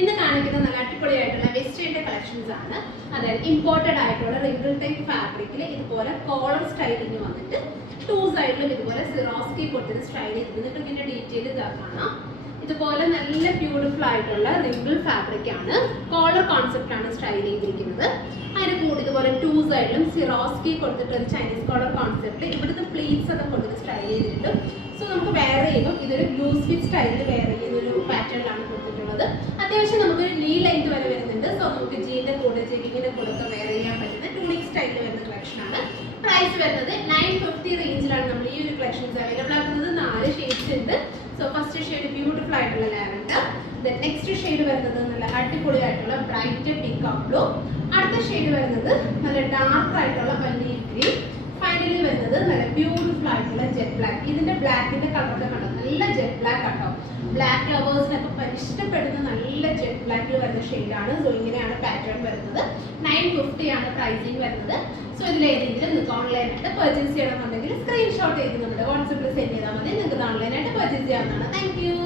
ഇന്ന് കാണിക്കുന്ന നല്ല അടിപൊളിയായിട്ടുള്ള വെസ്റ്റേണിന്റെ കളക്ഷൻസ് ആണ്. അതായത് ഇമ്പോർട്ടഡ് ആയിട്ടുള്ള റിംഗിൾ ടൈപ്പ് ഫാബ്രിക്കിൽ ഇതുപോലെ കോളർ സ്റ്റൈലിങ് വന്നിട്ട് 2 സൈഡിലും ഇതുപോലെ സിറോസ്കി കൊടുത്തിട്ട് സ്റ്റൈൽ ചെയ്തിട്ട് നിങ്ങൾക്ക് ഇതിന്റെ ഡീറ്റെയിൽ കാണാം. ഇതുപോലെ നല്ല ബ്യൂട്ടിഫുൾ ആയിട്ടുള്ള റിംഗിൾ ഫാബ്രിക് ആണ്. കോളർ കോൺസെപ്റ്റ് ആണ് സ്റ്റൈൽ ചെയ്തിരിക്കുന്നത്. അതിന് കൂടി ഇതുപോലെ 2 സൈഡിലും സിറോസ്കി കൊടുത്തിട്ട് ഒരു ചൈനീസ് കോളർ കോൺസെപ്റ്റ് ഇവിടുത്തെ പ്ലീറ്റ്സ് ഒക്കെ കൊടുത്തിട്ട് സ്റ്റൈൽ ചെയ്തിട്ടുണ്ട്. സോ നമുക്ക് വെയർ ചെയ്യുമ്പോൾ ഇതൊരു ലൂസ് ഫിറ്റ് സ്റ്റൈലിൽ വെയർ ചെയ്യുന്ന ഒരു പാറ്റേണിലാണ് കൊടുത്തിട്ടുള്ളത്. അത്യാവശ്യം നമുക്ക് നീ ലെങ്ത് വരെ വരുന്നുണ്ട്. സോ നമുക്ക് ജീന്റെ കൂടെ ജെഗിങ്ങിന്റെ കൂടെ ഒക്കെ വെയർ ചെയ്യാൻ പറ്റുന്ന ടൂണിക് സ്റ്റൈലിൽ വരുന്ന കളക്ഷൻ ആണ്. പ്രൈസ് വരുന്നത് 950 റേഞ്ചിലാണ് നമ്മൾ ഈ ഒരു കളക്ഷൻസ് അവൈലബിൾ ആക്കുന്നത്. 4 ഷെയ്ഡ്സ് ഉണ്ട്. സോ ഫസ്റ്റ് ഷെയ്ഡ് ബ്യൂട്ടിഫുൾ ആയിട്ടുള്ള ലാവൻഡർ, നെക്സ്റ്റ് ഷെയ്ഡ് വരുന്നത് നല്ല അടിപൊളിയായിട്ടുള്ള ബ്രൈറ്റ് പീകോക്ക് ബ്ലൂ, അടുത്ത ഷെയ്ഡ് വരുന്നത് നല്ല ഡാർക്ക് ആയിട്ടുള്ള പനീർ ഗ്രീൻ, ഫൈനലി വരുന്നത് നല്ല ബ്യൂട്ടിഫുൾ ആയിട്ടുള്ള ജെറ്റ് ബ്ലാക്ക്. ഇതിന്റെ ബ്ലാക്കിന്റെ കളറൊക്കെ കണ്ടോ, നല്ല ജെറ്റ് ബ്ലാക്ക് ആട്ടോ. ബ്ലാക്ക് ലവേഴ്സിനൊക്കെ ഇഷ്ടപ്പെടുന്ന നല്ല ജെറ്റ് ബ്ലാക്കിൽ വരുന്ന ഷെയ്ഡാണ്. സോ ഇങ്ങനെയാണ് പാറ്റേൺ വരുന്നത്. 950 ആണ് പ്രൈസിങ് വരുന്നത്. സോ ഇതിൽ ഏതെങ്കിലും നിങ്ങൾക്ക് ഓൺലൈനായിട്ട് പർച്ചേസ് ചെയ്യണമെന്നുണ്ടെങ്കിൽ സ്ക്രീൻഷോട്ട് ചെയ്ത് നമ്മുടെ വാട്സപ്പിൽ സെൻഡ് ചെയ്താൽ മതി. നിങ്ങൾക്ക് ഓൺലൈനായിട്ട് പർച്ചേസ് ചെയ്യാവുന്നതാണ്. Thank you.